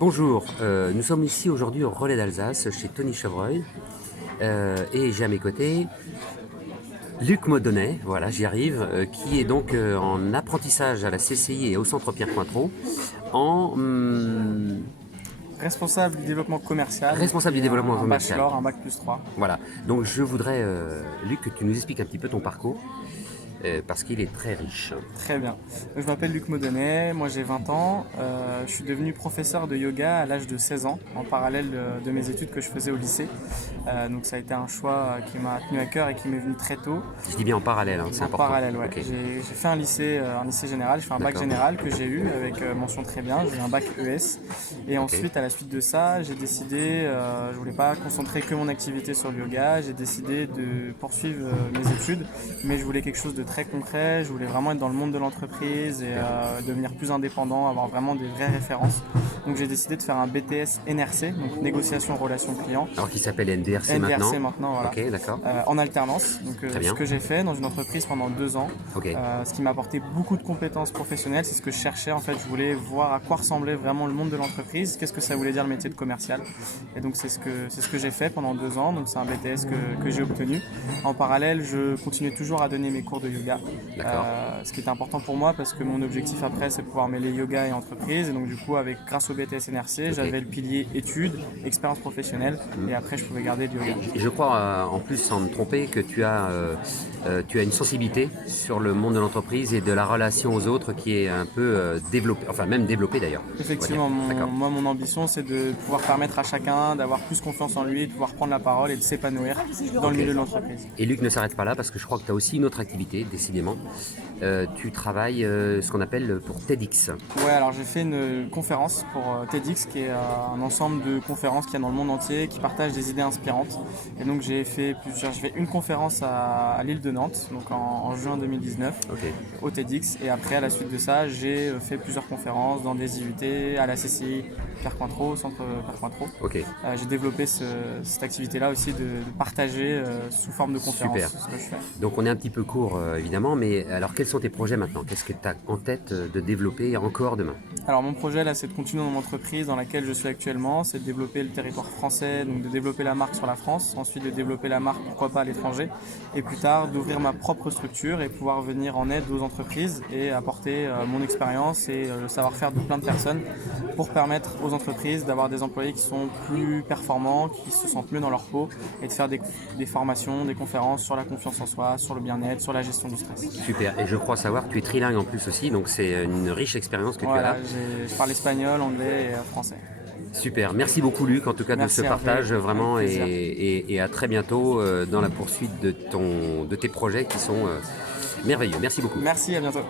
Bonjour, nous sommes ici aujourd'hui au Relais d'Alsace chez Tony Chevreuil et j'ai à mes côtés Luc Modonnet, voilà j'y arrive, qui est donc en apprentissage à la CCI et au Centre Pierre Cointreau en Responsable du développement commercial responsable du et développement un commercial. bachelor, un bac plus 3. Voilà, donc je voudrais Luc que tu nous expliques un petit peu ton parcours parce qu'il est très riche. Très bien. Donc, je m'appelle Luc Modonnet, moi j'ai 20 ans. Je suis devenu professeur de yoga à l'âge de 16 ans, en parallèle de mes études que je faisais au lycée. Donc ça a été un choix qui m'a tenu à cœur et qui m'est venu très tôt. Je dis bien en parallèle, hein, c'est En important. parallèle, ouais. Ok, J'ai fait un lycée général, j'ai fait un bac d'accord. général que j'ai eu avec mention très bien, j'ai eu un bac ES. Et Ok. ensuite, à la suite de ça, j'ai décidé, je voulais pas concentrer que mon activité sur le yoga, j'ai décidé de poursuivre mes études, mais je voulais quelque chose de très concret, je voulais vraiment être dans le monde de l'entreprise et devenir plus indépendant, avoir vraiment des vraies références. Donc j'ai décidé de faire un BTS NRC, donc négociation relation client. Alors qu'il s'appelle NDRC maintenant. NDRC maintenant, voilà. Ok, d'accord. En alternance. Donc, Très bien. ce que j'ai fait dans une entreprise pendant 2 ans, Ok. ce qui m'a apporté beaucoup de compétences professionnelles, c'est ce que je cherchais en fait. Je voulais voir à quoi ressemblait vraiment le monde de l'entreprise, qu'est-ce que ça voulait dire le métier de commercial. Et donc c'est ce que j'ai fait pendant 2 ans. Donc c'est un BTS que j'ai obtenu. En parallèle, je continue toujours à donner mes cours de yoga, D'accord. ce qui est important pour moi parce que mon objectif après c'est de pouvoir mêler yoga et entreprise. Et donc du coup grâce au BTS NRC, j'avais le pilier études, expérience professionnelle et après je pouvais garder le yoga. Et je crois, en plus, sans me tromper, que tu as une sensibilité sur le monde de l'entreprise et de la relation aux autres qui est un peu développée, enfin même développée d'ailleurs. on va dire. Effectivement, D'accord. mon ambition, c'est de pouvoir permettre à chacun d'avoir plus confiance en lui, de pouvoir prendre la parole et de s'épanouir dans le Ok. milieu de l'entreprise. Et Luc ne s'arrête pas là parce que je crois que tu as aussi une autre activité, décidément. Tu travailles ce qu'on appelle pour TEDx. Ouais, alors j'ai fait une conférence pour TEDx, qui est un ensemble de conférences qu'il y a dans le monde entier, qui partagent des idées inspirantes. Et donc j'ai fait une conférence à l'île de Nantes, donc en juin 2019, Ok. au TEDx. Et après, à la suite de ça, j'ai fait plusieurs conférences dans des IUT, à la CCI Pierre Cointreau, au centre Pierre Cointreau. Ok. J'ai développé cette activité-là aussi de partager sous forme de conférence Super. ce que je fais. Donc on est un petit peu court évidemment, mais alors quels sont tes projets maintenant? Qu'est-ce que tu as en tête de développer encore demain? Alors mon projet là, c'est de continuer dans mon entreprise dans laquelle je suis actuellement, c'est de développer le territoire français, donc de développer la marque sur la France, ensuite de développer la marque pourquoi pas à l'étranger, et plus tard d'ouvrir ma propre structure et pouvoir venir en aide aux entreprises et apporter mon expérience et le savoir-faire de plein de personnes pour permettre aux entreprises d'avoir des employés qui sont plus performants, qui se sentent mieux dans leur peau et de faire des formations, des conférences sur la confiance en soi, sur le bien-être, sur la gestion du stress. Super. Et je crois savoir que tu es trilingue en plus aussi, donc c'est une riche expérience que tu as Voilà, là. je parle espagnol, anglais et français. Super. Merci beaucoup Luc en tout cas de Merci ce Hervé, partage avec vraiment plaisir. et à très bientôt dans la poursuite de tes projets qui sont merveilleux. Merci beaucoup. Merci, à bientôt.